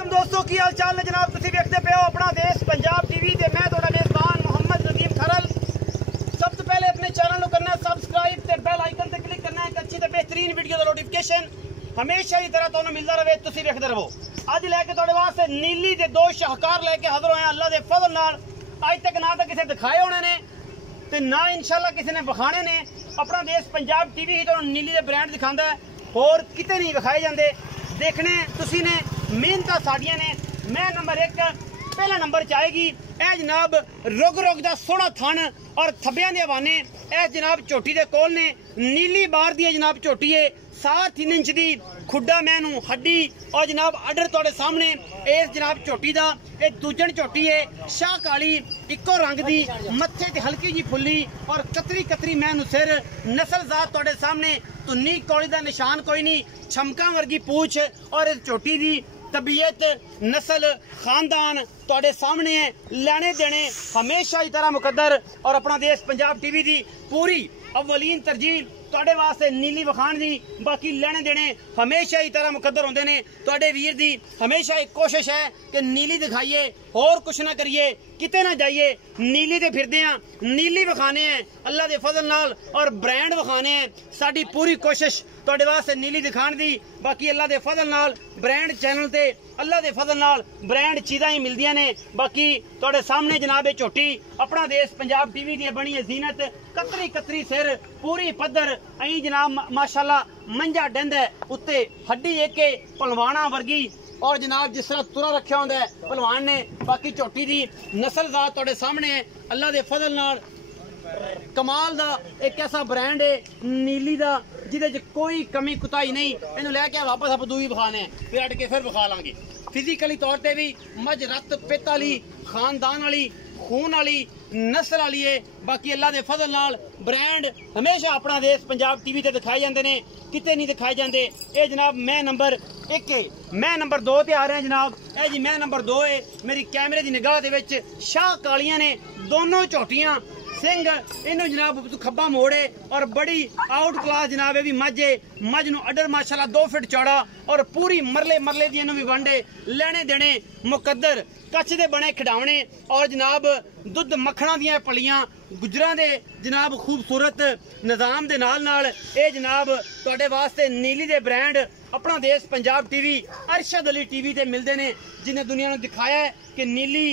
वालेकुम दोस्तों की हाल चाल ने जनाब तुसीं वेखदे पे हो अपना देश पंजाब टीवी ते मैं तुहाडा मेज़बान मोहम्मद नदीम खरल। सब तो पहले अपने चैनल को करना है सब्सक्राइब ते बेल आइकन ते क्लिक करना है एक अच्छी ते बेहतरीन वीडियो का नोटिफिकेशन हमेशा ही तरह तुहानूं मिलदा रहे तुसीं वेखदे रहो। अज लैके तुहाडे वास्ते नीली दे दो शाहकार लैके हाज़र होए अल्लाह दे फजल नाल। अज तक ना तो किसी दिखाए होने ने ते ना इंशाल्लाह किसी ने विखाने ने। अपना देश पंजाब टीवी ही तुहानूं नीली दे ब्रांड दिखांदा है होर किते नहीं विखाए जांदे। देखने तुसी ने मेहनत साड़ियां ने। मैं नंबर एक पहला नंबर च आएगी ए जनाब रुग रुग दा सोहना थन और थब्बियां दे हवाने ए जनाब झोटी दे कोल ने नीली बार दी जनाब झोटी है 3 इंच दी खुड्डा मैनू हड्डी और जनाब अडर तुहाडे सामने इस जनाब झोटी दा ये दूजन झोटी है शाह काली इको रंग दी मत्थे ते हल्की जी फुल्ली और कतरी कतरी मैनू सिर नस्ल जात तुहाडे सामने तुन्नी कौड़ी दा निशान कोई नहीं छमका वर्गी पूछ और इस झोटी दी तबीयत नस्ल खानदान तुहाडे सामने है। लेने देने हमेशा ही तरह मुकद्दर और अपना देश पंजाब टीवी दी पूरी अव्वलीन तरजीह तुहाडे वास्ते नीली विखाण दी। बाकी लेने देने हमेशा ही तरह मुकद्दर होंदे ने। तुहाडे वीर दी हमेशा एक कोशिश है कि नीली दिखाइए और कुछ ना करिए किते ना जाइए नीली दे फिरदे हैं नीली विखाने हैं अल्लाह दे फजल नाल और ब्रांड विखाने हैं। साडी पूरी कोशिश तुहाडे वास्ते नीली दिखाण दी। बाकी अल्लाह दे फजल नाल ब्रांड चैनल ते अल्लाह दे फजल नाल ब्रांड चीज़ां ही मिलदियां ने। बाकी तुहाडे सामने जनाब ये झोटी अपना देश पंजाब टीवी दी बनी है जीनत कतरी कतरी सिर पूरी पद्धर अई जनाब माशाल्लाह मंजा डंद है उत्ते हड्डी एक पलवाना वर्गी और जनाब जिस तरह तुरा रखा होंदा है पहलवान ने। बाकी झोटी दी नस्ल जात तुहाडे सामने है अल्लाह दे फजल नाल कमाल दा एक ऐसा ब्रांड है नीली दा जिदे च कोई कमी कुताई नहीं। इन्हू लैके वापस आप दूई विखाने फिर अट के फिर विखा लांगे। फिजिकली तौर पर भी मझ रत पित वाली खानदान वाली खून वाली नस्ल वाली है। बाकी अल्लाह दे फजल नाल ब्रांड हमेशा अपना देश पंजाब टीवी ते दिखाए जाते हैं किते नहीं दिखाए जाते। ये जनाब मैं नंबर 1 है मैं नंबर 2 ते आ रहा जनाब ए जी मैं नंबर 2 है। मेरी कैमरे की निगाह दे विच शाह कालियां ने दोनों झोटियां सिंह इनू जनाब खब्बा मोड़े और बड़ी आउट क्लास जनाब ये भी मझ नू अडर माशाल्लाह 2 फीट चौड़ा और पूरी मरले मरले दी इनू भी वंडे लेने देने मुकद्दर कच्छ दे बने खिडावने और जनाब दुध मक्खणा दियां पलियां गुजरां दे जनाब खूबसूरत निजाम दे नाल ए जनाब तुहाडे वास्ते नीली दे ब्रांड अपना देश पंजाब टीवी अरशद अली टीवी ते मिलदे ने जिन्हें दुनिया नू दिखाया है कि नीली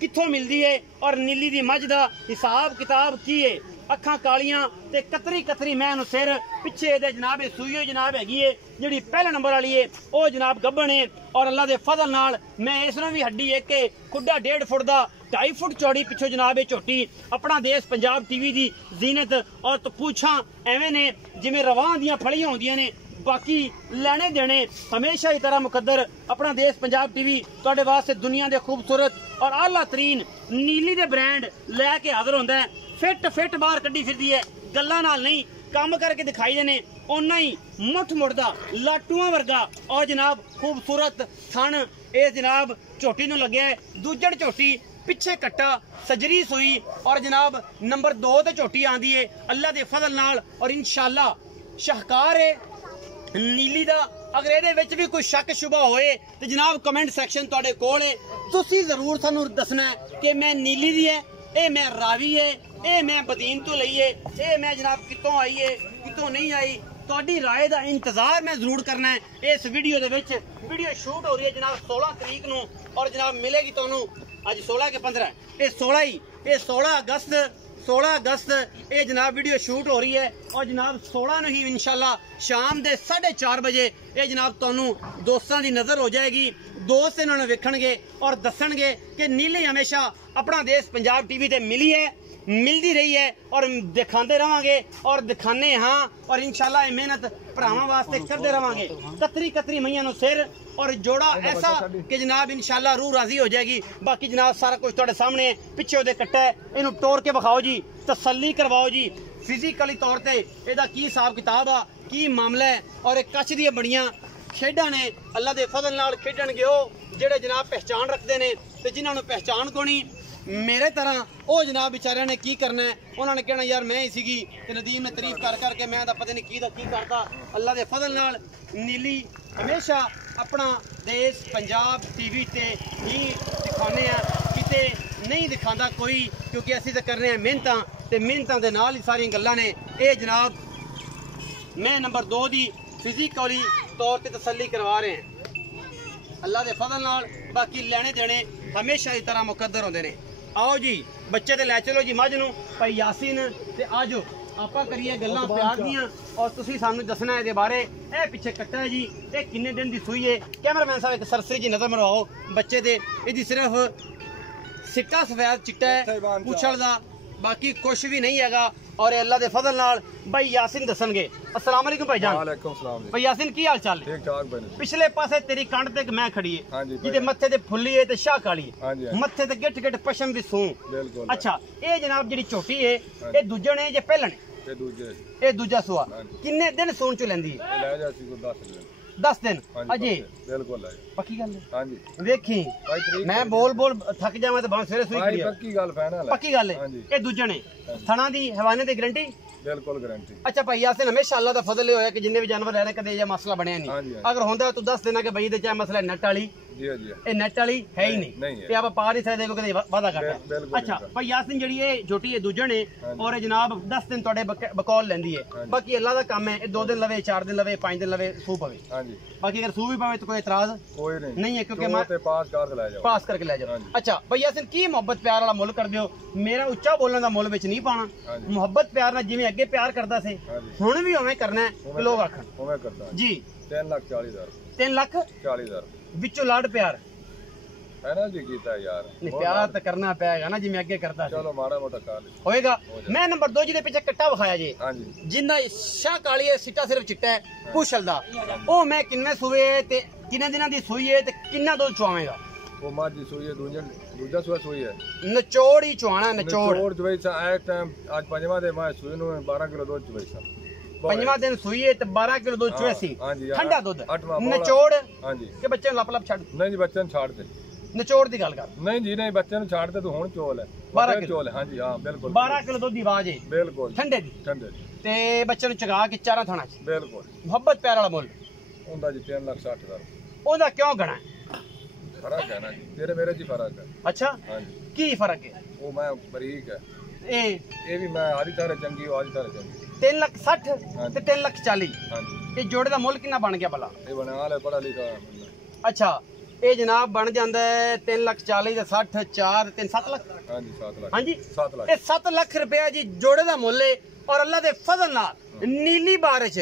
कित्थों मिलती है और नीली दी मझ दा हिसाब किताब की है। अखां कालियां ते कतरी कतरी मैनू सिर पिछे दे जनाब सूई जनाब हैगी है जिहड़ी पहले नंबर वाली है वो जनाब गब्बन है और अल्लाह दे फजल नाल मैं इसनूं भी हड्डी एक खुड्डा 1.5 फुट दा 2.5 फुट चौड़ी पिछो जनाब ये झोटी अपना देश पंजाब टीवी दी जीनत और पूछां एवें ने जिवें रवां दियां फलियां होंदियां ने। बाकी लेने देने हमेशा ही तरह मुकद्दर अपना देश पंजाब टीवी तुहाडे वास्ते दुनिया दे खूबसूरत और आला तरीन नीली दे ब्रांड लैके हाज़र होंदा है। फिट बाहर कड्डी फिरदी है गल्लां नाल नहीं काम करके दिखाई देने ओना ही मुठ मुड़दा लाटूआं वर्गा और जनाब खूबसूरत थन ये जनाब झोटी नूं लग्या है। दूजड़ झोटी पिछे कट्टा सजरी सुई और जनाब नंबर 2 ते झोटी आंदी है अल्लाह दे फजल नाल और इंशाअल्लाह शाहकार है नीली दा। अगर ਇਹਦੇ ਵਿੱਚ भी कोई शक शुबा होए तो जनाब कमेंट सैक्शन तुहाडे कोल है तुसी जरूर सानू दसना है कि मैं नीली दी है ये मैं रावी है ये मैं बदीन तो लई है ये मैं जनाब कितों आई है कितों नहीं आई। तुहाडी राय दा इंतजार मैं जरूर करना है। इस वीडियो दे विच वीडियो शूट हो रही है जनाब 16 तरीक नूं और जनाब मिलेगी तुहानू अज 16 के 15 ये 16 ही ये 16 अगस्त ये जनाब वीडियो शूट हो रही है और जनाब 16 ही इंशाल्लाह शाम के 4:30 बजे ये जनाब तुहानू दोस्तों की नज़र हो जाएगी। दोस्त इन्होंने वेखणगे और दसणगे कि नीली हमेशा अपना देश पंजाब टीवी ते मिली है मिलती रही है और दिखाते रहांगे और दिखाने हाँ और इंशाल्लाह ये मेहनत भरावां वास्ते करते रहांगे। कतरी कतरी मईयां नूं सिर और जोड़ा ऐसा कि जनाब इंशाल्लाह रूह राजी हो जाएगी। बाकी जनाब सारा कुछ तुहाडे सामने पिछे उहदे कट्टा है इनू तोड़ के विखाओ जी तसल्ली करवाओ जी फिजिकली तौर पर इहदा की हिसाब किताब आ की मामला है और एक कच्छ दी बड़ियां खेडां ने अल्लाह दे फजल नाल खेडणगे ओ जिहड़े जनाब पहचान रखते हैं ते जिन्हां नूं पहचान कोनी मेरे तरह वो जनाब बेचारियां ने की करना है उन्होंने कहना यार मैं ही सीगी ते नदीम ने तारीफ कर करके मैं पता नहीं की करता। अल्लाह दे फजल नाल नीली हमेशा अपना देश पंजाब टीवी ते ही दिखाने किते नहीं दिखाता कोई, क्योंकि असी तो करने मेहनत ते मेहनत के नाल ही सारी गल्लां ने। ये जनाब मैं नंबर 2 की फिजिकली तौर पर तसल्ली करवा रहे हैं अल्लाह के फजल नाल। बाकी लेने देने हमेशा की तरह मुकद्दर होंदे ने। आओ जी बच्चे ते लै चलो जी मझ नूं भाई यासीन ते आजो ਆਪਾਂ ਕਰੀਏ ਗੱਲਾਂ ਪਿਆਰ ਦੀਆਂ ਔਰ ਤੁਸੀਂ ਸਾਨੂੰ ਦੱਸਣਾ ਇਹਦੇ ਬਾਰੇ। ਇਹ ਪਿੱਛੇ ਕੱਟਾ ਹੈ ਜੀ, ਇਹ ਕਿੰਨੇ ਦਿਨ ਦੀ ਸੂਈ ਹੈ? ਕੈਮਰਾਮੈਨ ਸਾਹਿਬ ਇੱਕ ਸਰਸਰੀ ਜੀ ਨਜ਼ਰ ਮਰਵਾਓ ਬੱਚੇ ਦੇ। ਇਹਦੀ ਸਿਰਫ ਸਿੱਕਾ ਸਫੈਦ ਚਿੱਟਾ ਹੈ ਪੁੱਛਲ ਦਾ, ਬਾਕੀ ਕੁਛ ਵੀ ਨਹੀਂ ਹੈਗਾ। और अल्लाह के फजल नाल भाई यासिन दसणगे। अस्सलाम वालेकुम भाईजान। वालेकुम सलाम जी। भाई यासिन की हाल चाल है? ठीक ठाक भाई। पिछले पासे तेरी कंड ते मैं खड़ी है, हां जी, जिदे मत्थे ते फुल्ली है ते शाह काली है, हां जी, मत्थे ते गिट गिट पशम भी सूं। बिल्कुल। अच्छा ये जनाब जेडी छोटी है ये दूजण है जे पहलन? ये दूजे। ये दूजा सुआ किन्ने दिन सून चो लेंदी है? ले जा सी को 10 दिन। 10 दिन अजी बिल्कुल है। पक्की गल है? हां जी देखी मैं बोल बोल थक जावां ते बां सवेरे सुई खड़ी है। पक्की गल फाइनल है। पक्की गल है। ये दूजण है थणा दी हवाने दी गारंटी? बिल्कुल गारंटी। अच्छा भाई यासिन हमेशा अल्लाह का फजल होया कि जिन्ने भी जानवर रह रहे कदे ये मसला बनया नहीं। अगर होंदा तो दस देना कि भाई चाहे मसला नेट वाली ये नेट वाली है ही नहीं ते आप पा नहीं सकते कदे वादा करता। अच्छा भाई यासिन जेडी ये छोटी है दूजण है और जनाब 10 दिन तोड़े बकौल लेंदी है। बाकी अल्लाह का काम है 2 दिन लवे 4 दिन लवे 5 दिन लवे सू पवे। बाकी अगर सू भी पवे तो कोई एतराज कोई नहीं है क्योंकि मैं पास करके ले जाओ। अच्छा भाई यासिन की मोहब्बत प्यार वाला मुल कर दियो। मेरा उच्चा बोलने का मुल विच नहीं पाना। मोहब्बत प्यार ना जिवें अगे प्यार करदा से हुण भी उवें करना है। लोग आखण उवें करदा जी। 3,40,000 3,40,000 विचों लाड प्यार है ना जी कीता यार। नहीं प्यार तो करना पेगा ना जिवें अगे करदा से। चलो माड़ा मोटा कर होएगा। मैं नंबर 2 जिहदे पीछे कट्टा विखाया जी। हां जी जिंदा शाह काली है सिट्टा सिर्फ चिट्टा है पुछल दा ओ मैं किन्ने सुए ते किन्ने दिनां दी सूई है ते किन्ना दूध चुआवेगा? वो माजी सूई है दूजा सूई है नचोड़ ही चुआना नचोड़ चुवाई सा एक टाइम आज पंजवा दे मैं सूई नु 12 किलो दूध चुवाई सा। पंजवा दिन सूई है ते 12 किलो दूध चुआसी ठंडा दूध नचोड़। हां जी के बच्चे लप लप छड़ नहीं जी बच्चे छाड़ दे नचोड़ दी गल कर। नहीं जी नहीं बच्चे छाड़ दे तू हुन चोल है 12 किलो चोल। हां जी हां बिल्कुल 12 किलो दूध दी आवाज है बिल्कुल ठंडे दी ते बच्चे नु चगा के चारा थाना बिल्कुल। मोहब्बत प्यार वाला मुल ओंदा जी 3,60,000 ओंदा क्यों गणा है? फर्क है ना जी तेरे मेरे जी फर्क है। अच्छा हां जी की फर्क है? वो मैं बरीक है ए भी मैं आधी तरह चंगी हो आधी तरह चंगी 3,60,000 ते 3,40,000। हां जी ये जोड़े दा मुल कितना बन गया भला? ये बना ले पढ़ा लिखा। अच्छा ये जनाब बन जांदा है 3,40,000 ते 60 4 3 7 लाख। हां जी 7 लाख। हां जी 7 लाख। ये 7 लाख रुपया जी जोड़े दा मुल है और अल्लाह दे फजल नाल नीली बारिश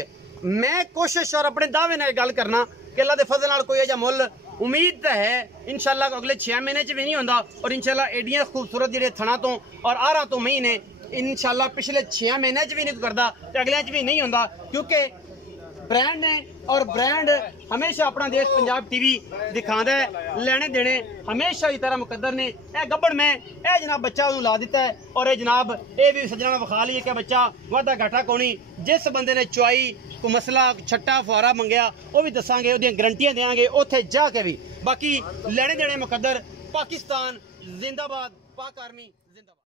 मैं कोशिश और अपने दावे नाल गल करना कि अल्लाह दे फजल नाल कोई ऐसा मुल उम्मीद तो है इंशाल्लाह अगले 6 महीने च भी नहीं होंदा और इंशाल्लाह एडियां खूबसूरत जेडे थणा तो और आरा तो महीने इंशाल्लाह पिछले 6 महीने च भी नहीं करदा ते अगले च भी नहीं होंदा क्योंकि ब्रांड है और ब्रांड हमेशा अपना देश पंजाब टीवी दिखाता है। लेने देने हमेशा की तरह मुकद्दर ने। यह गब्बड़ में यह जनाब बच्चा उन्होंने ला दिता है और यह जनाब ये भी सजना विखा लीए कि बच्चा वाधा घाटा कोनी। जिस बंदे ने चुआई कोई मसला छट्टा फुहारा मंगया वो भी दसांगे ओहदियां गारंटियां देंगे उत्थे जाके भी। बाकी लेने देने मुकद्दर। पाकिस्तान जिंदाबाद, पाक आर्मी जिंदाबाद।